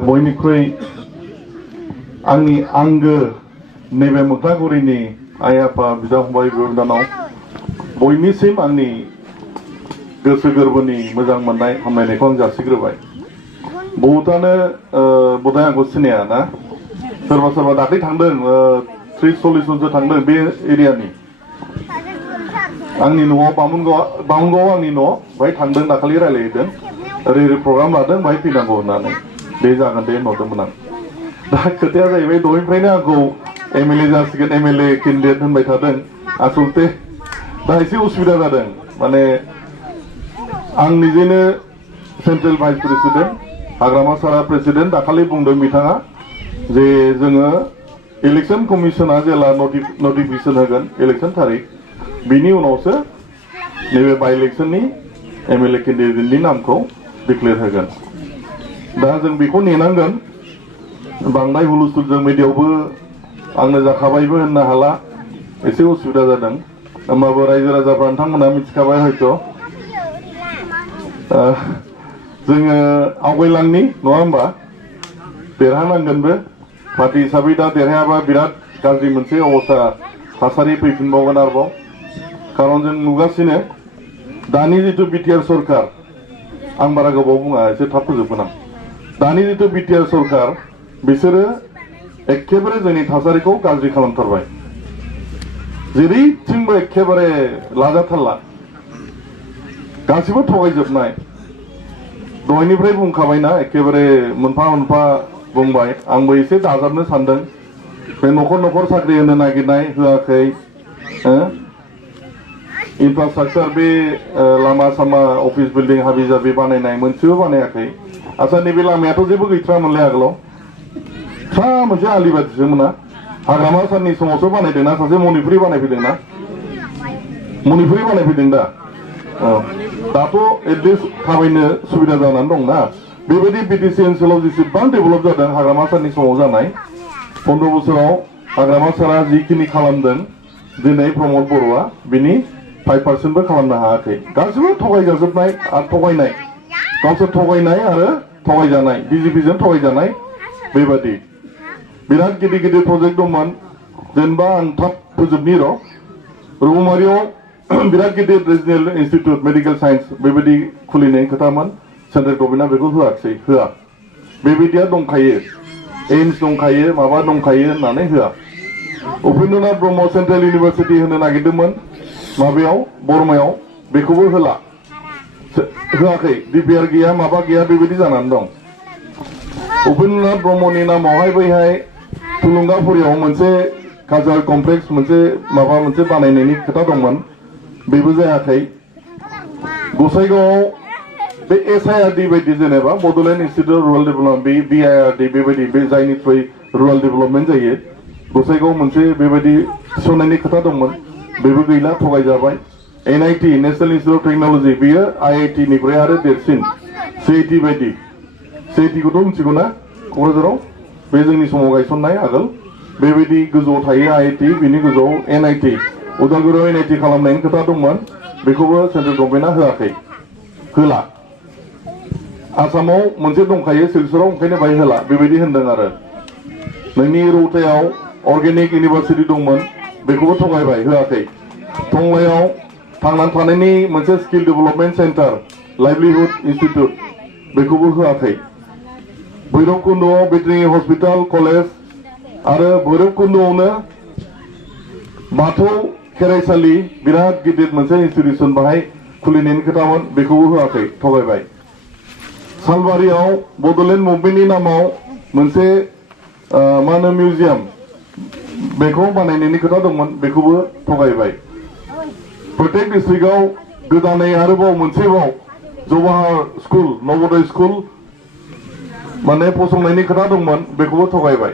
बयनिख्रुइ आंनि आंगो नैबे मोख्लागुरिनि आइ आफा बिदा फंबाय बिनानाव बयनिसिम आंनि गोसो गोरबोनि मोजां मोननाय हामलायनायखौ आं जासिग्रोबाय। बहुतानो बधाय आंखौ सिनाया ना, सोरबा सोरबा दाख्लै थांदों 30-40 जनसो थांदों बे एरियानि। आंनि न'आव बामुनगाव आंनि न' बाहाय थांदों, दाखालि रायलायदों, ओरै प्रग्राम लादों बाहाय फैनांगौ होननानै। बे जागोन दे होनहरदोंमोन आं। दा खोथाया जाहैबाय दहायनिफ्रायनो आंखौ एमएलए जासिगोन एमएलए केन्डिडेट होनबाय थादों। आसलते दा एसे उसुबिदा जादों, माने आं निजेनो सेन्ट्रेल भाइस प्रेसिडेन्ट, हाग्रामा सारा प्रेसिडेन्ट। दाखालि बुंदों बिथाङा जे जोङो इलेक्सन कमिसना जेला नटिफिकेसन होगोन इलेक्सन तारिख, बिनि उनावसो नैबे बाइ इलेक्सननि एमएलए केन्डिडेटनि नामखौ डिक्लेयार होगोन। दा जों बेखौ नेनांगोन। बांद्राय हुलुस्थुलजों मिडियायावबो आंनो जाखाबायबो होननो हाला, एसे उसुबिदा जादों। होमबाबो रायजो राजाफ्रा नोंथांमोना मिथिखाबाय हयथ'। जोङो आवगायलांनि नङा होमबा, देरहानांगोनबो। पार्टी हिसाबै दा देरहायाबा बिराद गाज्रि मोनसे अबस्था थासारि फैफिनबावगोन आरोबाव। खारन जों नुगासिनो दानि जिथु बिटिआर सरकार, आं बारा गोबाव बुङा, एसे थाब फोजोबगोन आं। दानि जिथु बिटिआर सरकार, बिसोरो एखेबारे जोंनि थासारिखौ गाज्रि खालामथारबाय। जेरैथिंबो एखेबारे लाजाथारला, गासिबो थगायजोबनाय। दहायनिफ्राय बुंखाबायना, एखेबारे मोनफा मोनफा बुंबाय। आंबो एसे दाजाबनो सानदों। बे न'खर न'खर साख्रि होनो नागिरनाय होआखै, इनफ्रास्ट्राक्चार बे लामा सामा अफिस बिल्डिं हाबि जाबि बानायनाय मोनसेबो बानायाखै। आच्छा नैबे लामायाथ' जेबो गैथ्रामोनलै आगोलाव, फिसा मोनसे आलि बादिसो मोना। हाग्रामा सारनि समावसो बानायदोंना, सासे मणिपुरि बानायफैदोंना, मणिपुरि बानायफैदों दा। दाथ' एटलिस्ट थाबायनो सुबिदा जानानै दंना। बेबायदि बिटिसि ओनसोलाव जेसेबां डेभेलप जादों हाग्रामा सारनि समाव जानाय, 15 बोसोराव हाग्रामा सारा जिखिनि खालामदों, दिनै प्रमद बर'आ बिनि 5% खालामनो हायाखै। गासिबो थगायजाजोबनाय आरो थगायनाय, गावसोर थगायनाय आरो थगायजानाय, बिजेपिजों थगायजानाय। बेबादि बिराद गिदिर गिदिर प्रजेक्ट दंमोन। जेनेबा आं थाब फोजोबनि र', रौमारियाव बिराद गिदिर रिजनेल इन्स्टिट्युट मेडिकेल साइन्स बेबायदि खुलिनायनि खोथामोन। सेन्ट्रेल गभर्नमेन्टआ बेखौ होआखिसै, होआ। बेबायदिया दंखायो, एइम्स दंखायो, माबा दंखायो होननानै होआ। उपेन्द्रनाथ ब्रह्म सेन्ट्रेल इउनिभारसिटि होनो नागिरदोंमोन माबायाव बरमायाव, बेखौबो होला, होआखै। डिपिआर गैया, माबा गैया, बेबायदि जानानै दं। उपेन्द्रनाथ ब्रह्मनि नामावहाय बैहाय थुलुंगाफुरियाव मोनसे कालचारेल कमप्लेक्स मोनसे माबा मोनसे बानायनायनि खोथा दंमोन, बेबो जायाखै। गसाइगावआव बे एसआइआरडि बायदि, जेनेबा बड'लेण्ड इन्स्टिटिउट रुराल डेभेलपमेन्ट, बे बिआइआरडि बेबायदि, बे जायनि थ्रुयै रुराल डेभेलपमेन्ट जायो, गसाइगावआव मोनसे बेबायदि थिसननायनि खोथा दंमोन, बेबो गैला, थगायजाबाय। NIT national institute of technology, बेयो आइआइटि निफ्राय आरो देरसिन, सिआइटि बायदि। सिआइटिखौथ' मिथिगौ ना क'क्राझाराव, बे जोंनि समाव गायसननाय आगोल। बेबायदि गोजौआव थायो आइआइटि, बिनि गोजौआव एनआइटि। उदालगुरियाव एनआइटि खालामनायनि खोथा दंमोन, बेखौबो सेन्ट्रेल गभर्नमेन्टआ होआखै, होला। आसामाव मोनसे दंखायो सिलचराव, ओंखायनो बाहाय होला, बेबायदि होनदों आरो। नोंनि रौतायाव अर्गेनिक इउनिभारसिटि दंमोन, बेखौबो थगायबाय, होआखै। टंलायाव थांनानै थानायनि मोनसे skill development centre, livelihood institute, बेखौबो होआखै। भैरबकुन्द'आव भेटेरिनारि हस्पिटाल कलेज आरो भैरबकुन्द'आवनो बाथौ खेराइसालि बिराद गिदिर मोनसे इन्स्टिटिउसन बाहाय खुलिनायनि खोथामोन, बेखौबो होआखै, थगायबाय। सालबारियाव बड'लेण्ड मुभमेन्टनि नामाव मोनसे मा होनो मिउजियाम, बेखौ बानायनायनि खोथा दंमोन, बेखौबो थगायबाय। प्रत्येक डिस्ट्रिक्टआव गोदानै आरोबाव मोनसेबाव जवाहर स्कुल, नवोदय स्कुल माने फसंनायनि खोथा दंमोन, बेखौबो थगायबाय,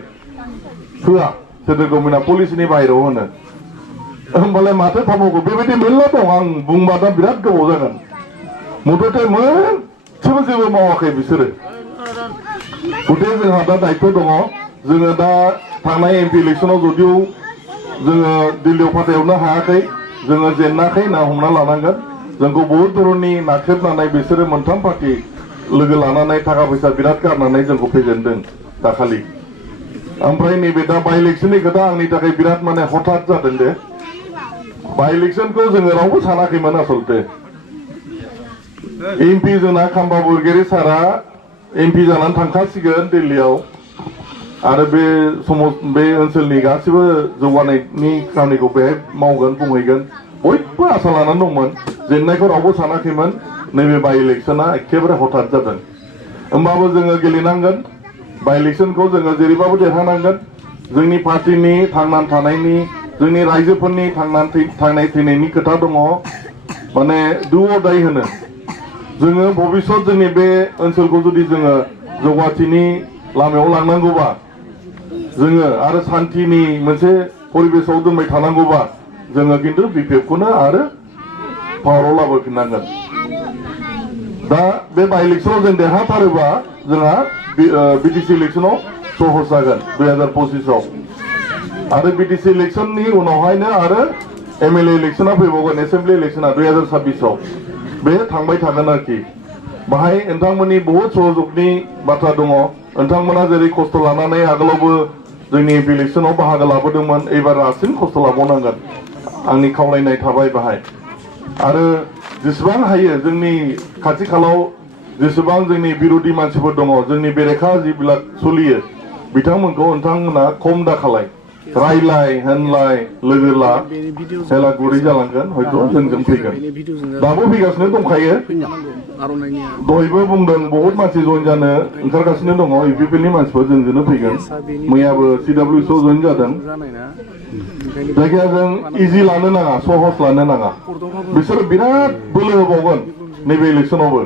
होआ। सेन्ट्रेल गभर्नमेन्टआ पलिसिनि बाहेरायाव होनो। होमबालाय माथो थाबावगौ? बेबायदि मेरला दं, आं बुंबा दा बिराद गोबाव जागोन। मथथे मोनसेबो जेबो मावाखै बिसोरो। गथे जोंहा दा दायित्व दङ। जोङो दा थांनाय एमपि इलेक्सनाव जदिव जोङो दिल्लीयाव फाथायहरनो हायाखै, जोङो जेनाखै होनना हमना लानांगोन। जोंखौ बहुत धरननि नाख्रेबनानै बिसोरो मोनथाम पार्टी लोगो लानानै थाखा फैसा बिराद गारनानै जोंखौ फेजेनदों दाखालि ओमफ्राय नैबे दा बाइ इलेक्सननि खोथा आंनि थाखाय बिराद माने हठात जादों दे बाइ इलेक्सनखौ जोङो रावबो सानाखैमोन आसलते एमपि जोंना खाम्बा बरगयारी सारा एमपि जानानै थांखासिगोन दिल्लीयाव आरो बे ओनसोलनि गासिबो जौगानायनि खामानिखौ बेहाय मावगोन बुंहैगोन बयबो आसा लानानै दंमोन जेननायखौ रावबो सानाखैमोन नैबे बाइ इलेक्सना एखेबारे हठात जादों होमबाबो जोङो गेलेनांगोन बाइ इलेक्सनखौ जोङो जेरैबाबो देरहानांगोन जोंनि पार्टिनि थांनानै थानायनि जोंनि रायजोफोरनि थांनाय थैनायनि खोथा दङ माने डु अर डाइ होनो जोङो भबिष्यत जोंनि बे ओनसोलखौ जुदि जोङो जौगाथिनि लामायाव लांनांगौबा जोङो आरो शान्तिनि मोनसे परिबेसाव दोनबाय थानांगौबा जोङो खिन्थु बिपिएफखौनो आरो पावाराव लाबोफिननांगोन दा बे बाइ इलेक्सनाव जों देरहाथारोबा जोंहा बिटिसि इलेक्सनाव सहज जागोन 2025आव आरो बिटिसि इलेक्सननि उनावहायनो आरो एमएलए इलेक्सना फैबावगोन एसेम्बलि इलेक्सना 2026आव बे थांबाय थागोन आरोखि बाहाय नोंथांमोननि बहुद सहजगनि बाथ्रा दङ नोंथांमोना जेरै खस्थ' लानानै आगोलावबो जोंनि इलेक्सनाव बाहागो लाबोदोंमोन एबार रासिन खस्थ' लाबावनांगोन आंनि खावलायनाय थाबाय बाहाय आरो जेसेबां हायो जोंनि खाथि खालाव जेसेबां जोंनि बिरोधि मानसिफोर दङ जोंनि बेरेखा जिबिलाक सोलियो बिथांमोनखौ नोंथांमोना खम दाखालाय रायलाय होनलाय लोगो ला हेला गुरै जालांगोन हयथ' जोंजों फैगोन दाबो फैगासिनो दंखायो दहायबो बुंदों बहुत मानसि जइन जानो ओंखारगासिनो दङ इउपिपिएलनि मानसिफोर जोंजोंनो फैगोन मैयाबो सिडब्लिउसिआव जइन जादों जायखिया जों इजि लानो नाङा सहज लानो नाङा बिसोर बिराद बोलो होबावगोन नैबे इलेक्सनावबो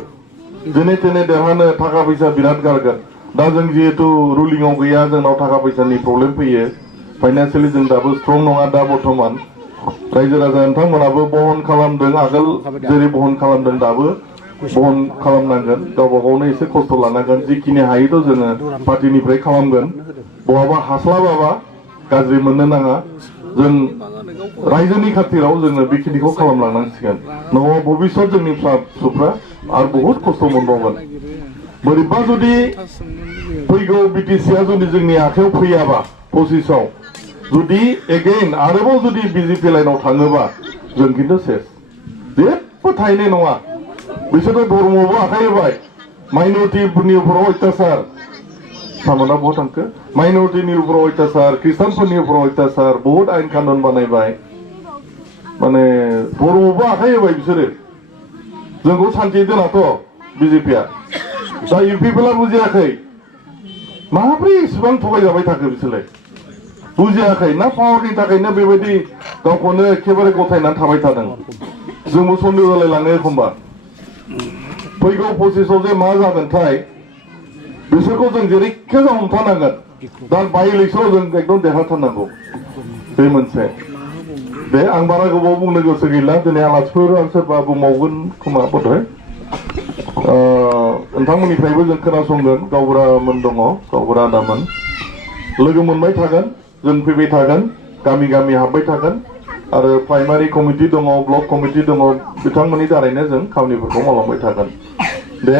जेने तेने देरहानो थाखा फैसा बिराद गारगोन दा जों जिहेतु रुलिंआव गैया जोंनाव थाखा फैसानि प्रब्लेम फैयो फाइनान्सियेलि जों दाबो स्ट्रं नङा दा बर्थमान रायजो राजा नोंथांमोनाबो बहन खालामदों आगोल जेरै बहन खालामदों दाबो बहन खालामनांगोन गावबा गावनो एसे खस्थ' लानांगोन जिखिनि हायोथ' जोङो पार्टिनिफ्राय खालामगोन बहाबा हास्लाबाबा गाज्रि मोननो नाङा जों रायजोनि खाथिराव जोङो बेखिनिखौ खालामलांनांसिगोन नङाबा भबिष्यत जोंनि फिसा फिसौफ्रा आरो बहुद खस्थ' मोनबावगोन बोरैबा जुदि फैगौ बिटिसिआ जुदि जोंनि आखायाव फैयाबा 25आव जुदि एगेइन आरोबाव जुदि बिजेपि लाइनाव थाङोबा जों खिन्थु सेस जेबो थाहैनाय नङा बिसोरथ' धर्मआवबो आखाइ होबाय माइनरिटिफोरनि उपराव अत्याचार सामोना बहुत थांखो माइनरिटिनि उपराव अत्याचार ख्रिस्टानफोरनि उपराव अत्याचार बहुत आइन कानुन बानायबाय माने धर्मआवबो आखाइ होबाय बिसोरो जोंखौ सान्थि दोनाथ' बिजेपिआ दा इउपिपिएलआ बुजियाखै माब्रै इसेबां थगायजाबाय थाखो बिसोरलाय बुजियाखै ना पावारनि थाखायनो बेबायदि गावखौनो एखेबारे गथायनानै थाबाय थादों जोंबो सन्देह जालायलाङो एखमबा फैगौ 25आव जे मा जागोनथाय बिसोरखौ जों जेरैखि जाया हमथानांगोन दा बाइ इलेक्सनाव जों एकदम देरहाथारनांगौ बे मोनसे दे आं बारा गोबाव बुंनो गोसो गैला दिनै आलासिफोर आं सोरबा बुंबावगोन खोमा बोधय नोंथांमोननिफ्रायबो जों खोनासंगोन गावबुरामोन दङ गावबुरा आदामोन लोगो मोनबाय थागोन जों फैबाय थागोन गामि गामि हाबबाय थागोन आरो प्राइमारि कमिटि दङ ब्लक कमिटि दङ बिथांमोननि दारैनो जों खामानिफोरखौ मावलांबाय थागोन दे